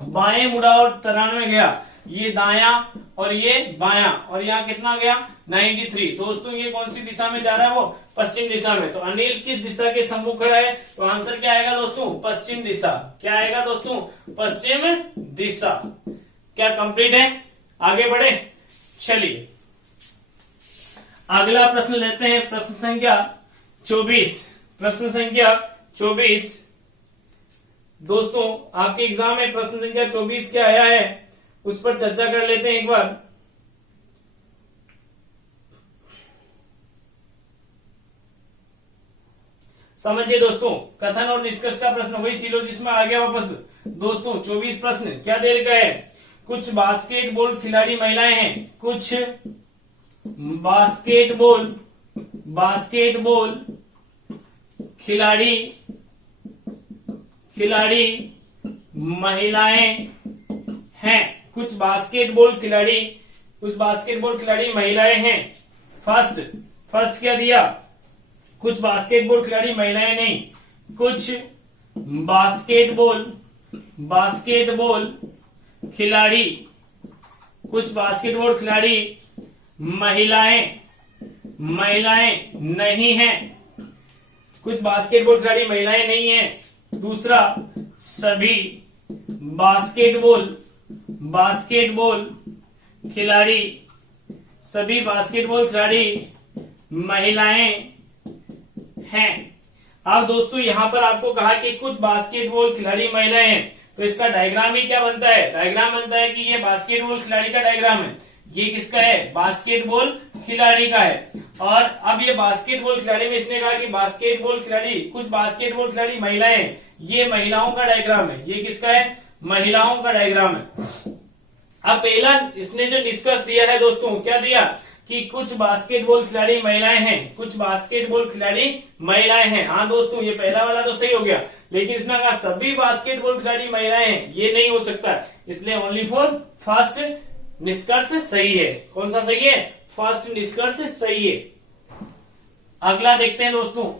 बाएं मुड़ा और 93 गया, ये दाया और ये बाया, और यहाँ कितना गया? 93। दोस्तों ये कौन सी दिशा में जा रहा है? वो पश्चिम दिशा में। तो अनिल किस दिशा के सम्मुख खड़ा है? तो आंसर क्या आएगा दोस्तों? पश्चिम दिशा। क्या आएगा दोस्तों? पश्चिम दिशा। क्या कंप्लीट है? आगे बढ़े, चलिए अगला प्रश्न लेते हैं, प्रश्न संख्या 24। प्रश्न संख्या 24 दोस्तों, आपके एग्जाम में प्रश्न संख्या 24 क्या आया है उस पर चर्चा कर लेते हैं एक बार। समझिए दोस्तों, कथन और निष्कर्ष का प्रश्न वही सिलोजिस्म में आ गया वापस। दोस्तों 24 प्रश्न क्या दे रखा है? कुछ बास्केटबॉल खिलाड़ी महिलाएं हैं, कुछ बास्केटबॉल खिलाड़ी महिलाएं हैं, कुछ बास्केटबॉल खिलाड़ी महिलाएं हैं। फर्स्ट क्या दिया? कुछ बास्केटबॉल खिलाड़ी महिलाएं नहीं, कुछ बास्केटबॉल खिलाड़ी महिलाएं नहीं हैं, कुछ बास्केटबॉल खिलाड़ी महिलाएं नहीं हैं। दूसरा, सभी बास्केटबॉल खिलाड़ी महिलाएं हैं। अब दोस्तों यहां पर आपको कहा कि कुछ बास्केटबॉल खिलाड़ी महिलाएं हैं, तो इसका डायग्राम ही क्या बनता है? डायग्राम बनता है कि ये बास्केटबॉल खिलाड़ी का डायग्राम है, ये किसका है? बास्केटबॉल खिलाड़ी का है। और अब ये बास्केटबॉल खिलाड़ी में इसने कहा कि कुछ बास्केटबॉल खिलाड़ी महिलाएं हैं, ये महिलाओं का डायग्राम है। ये किसका है? महिलाओं का डायग्राम है। अब पहला इसने जो निष्कर्ष दिया है दोस्तों, क्या दिया? कि कुछ बास्केटबॉल खिलाड़ी महिलाएं हैं, कुछ बास्केटबॉल खिलाड़ी महिलाएं हैं। हाँ दोस्तों, ये पहला वाला तो सही हो गया, लेकिन इसने कहा सभी बास्केटबॉल खिलाड़ी महिलाएं हैं, ये नहीं हो सकता, इसलिए ओनली फॉर फर्स्ट निष्कर्ष सही है। कौन सा सही है? फर्स्ट निष्कर्ष सही है। अगला देखते हैं दोस्तों,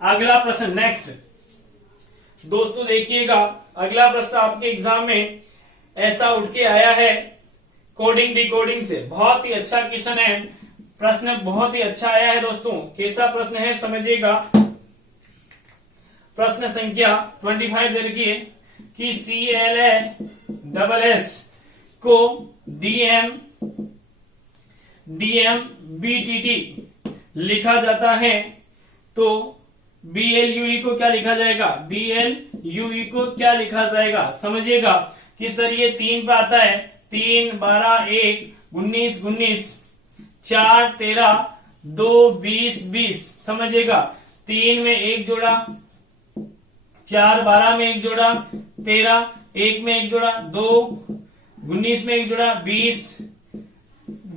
अगला प्रश्न नेक्स्ट। दोस्तों देखिएगा, अगला प्रश्न आपके एग्जाम में ऐसा उठ के आया है कोडिंग डिकोडिंग से। बहुत ही अच्छा क्वेश्चन है, प्रश्न बहुत ही अच्छा आया है दोस्तों। कैसा प्रश्न है समझिएगा। प्रश्न संख्या 25 दे रखी है कि CLASS को DMBTT लिखा जाता है, तो BLUE को क्या लिखा जाएगा? BLUE को क्या लिखा जाएगा? समझिएगा कि सर ये 3 पे आता है, 3 12 1 19 19 4 13 2 20 20। समझिएगा, 3 में 1 जोड़ा, 4 12 में 1 जोड़ा, 13 1 में 1 जोड़ा, 2 19 में 1 जोड़ा, 20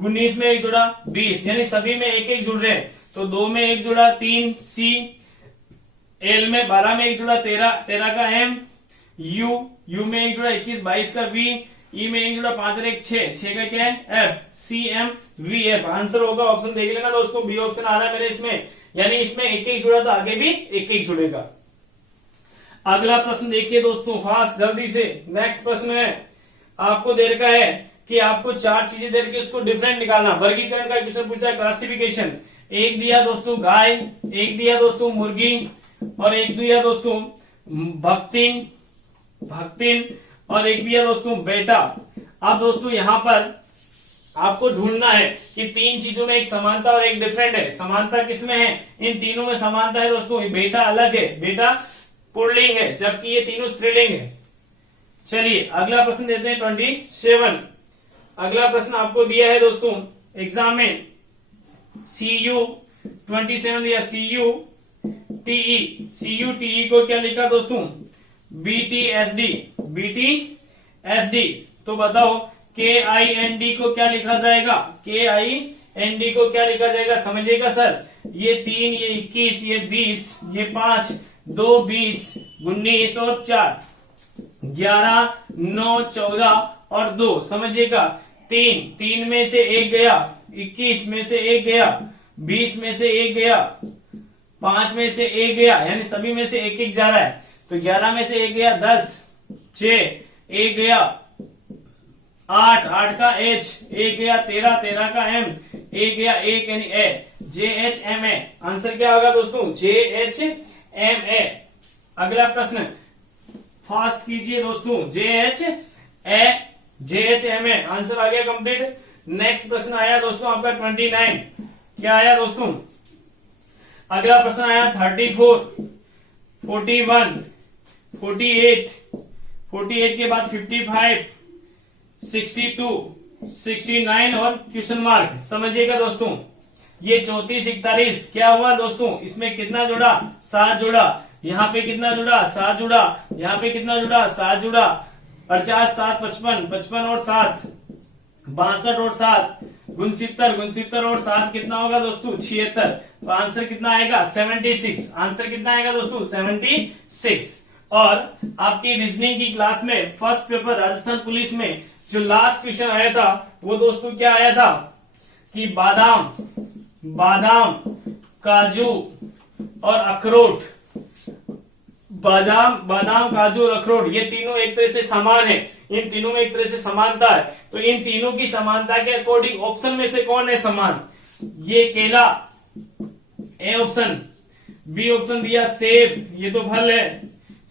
19 में एक जुड़ा 20, यानी सभी में एक एक जुड़ रहे हैं। तो 2 में एक जुड़ा 3 सी, एल में 12 में एक जुड़ा 13, 13 का एम, यू में एक जुड़ा 21, 22 का वी, ई में एक जुड़ा 5 और 1 6, 6 का क्या है F, C M V F. Answer होगा ऑप्शन देख लेना दोस्तों, बी ऑप्शन आ रहा है मेरे इसमें, यानी इसमें एक एक जुड़ा तो आगे भी एक एक जुड़ेगा। अगला प्रश्न देखिए दोस्तों फास्ट जल्दी से। नेक्स्ट प्रश्न है, आपको दे रखा है कि आपको 4 चीजें दे रखी, उसको डिफरेंट निकालना। वर्गीकरण का क्वेश्चन पूछा है, क्लासिफिकेशन। एक दिया दोस्तों गाय, एक दिया दोस्तों मुर्गी, और एक दिया दोस्तों भक्तिन और एक दिया दोस्तों बेटा। अब दोस्तों यहां पर आपको ढूंढना है कि 3 चीजों में एक समानता और एक डिफरेंट है। समानता किसमें है? इन तीनों में समानता है दोस्तों। बेटा अलग है, बेटा पुल्लिंग है, जबकि ये तीनों स्त्रीलिंग है। चलिए अगला प्रश्न देते हैं 27। अगला प्रश्न आपको दिया है दोस्तों एग्जाम में, CU 27 दिया, CUTE को क्या लिखा दोस्तों? BTSD। तो बताओ KIND को क्या लिखा जाएगा? KIND को क्या लिखा जाएगा? समझिएगा सर, ये 3, ये 21, ये 20, ये 5, 2 20, 19 और 4 11, 9 14 और 2। समझिएगा 3 में से एक गया, 21 में से एक गया, 20 में से एक गया, 5 में से एक गया, यानी सभी में से एक एक जा रहा है। तो 11 में से एक गया 10, 6 एक गया 8 का H, एक गया 13 का M, एक गया 1 यानी A, JHMA। आंसर क्या होगा दोस्तों? JHMA। अगला प्रश्न फास्ट कीजिए दोस्तों, JHMA। आंसर आ गया कंप्लीट। नेक्स्ट प्रश्न आया दोस्तों आपका 29। क्या आया दोस्तों? अगला प्रश्न आया 34, 41, 48 के बाद 55, 62, 69 और क्वेश्चन मार्क। समझिएगा दोस्तों, ये 34, 41 क्या हुआ दोस्तों? इसमें कितना जुड़ा? 7 जुड़ा। यहाँ पे कितना जुड़ा? 7 जुड़ा। यहाँ पे कितना जुड़ा? 7 जुड़ा। 50, 7, 55, 55 और 7 62 और 7 69 और 7 कितना होगा दोस्तों? 76। तो आंसर कितना आएगा? 76। आंसर कितना आएगा दोस्तों? 76। और आपकी रीजनिंग की क्लास में फर्स्ट पेपर राजस्थान पुलिस में जो लास्ट क्वेश्चन आया था वो दोस्तों क्या आया था कि बादाम, काजू और अखरोट, बादाम काजू और अखरोट ये तीनों एक तरह से समान है। इन तीनों में एक तरह से समानता है। तो इन तीनों की समानता के अकॉर्डिंग ऑप्शन में से कौन है समान? ये केला, ए ऑप्शन। बी ऑप्शन दिया सेब, ये तो फल है।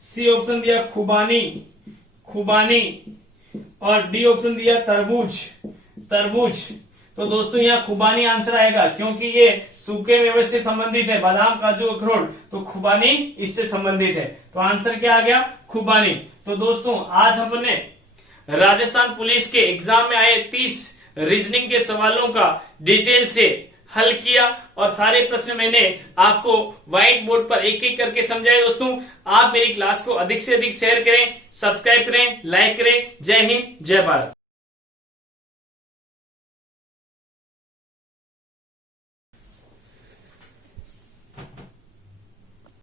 सी ऑप्शन दिया खुबानी और डी ऑप्शन दिया तरबूज। तो दोस्तों यहाँ खुबानी आंसर आएगा, क्योंकि ये सूखे मेवे से संबंधित है। बादाम काजू अखरोट, तो खुबानी इससे संबंधित है। तो आंसर क्या आ गया? खुबानी। तो दोस्तों आज हमने राजस्थान पुलिस के एग्जाम में आए 30 रीजनिंग के सवालों का डिटेल से हल किया और सारे प्रश्न मैंने आपको व्हाइट बोर्ड पर एक एक करके समझाए। दोस्तों आप मेरी क्लास को अधिक से अधिक शेयर करें, सब्सक्राइब करें, लाइक करें। जय हिंद, जय भारत।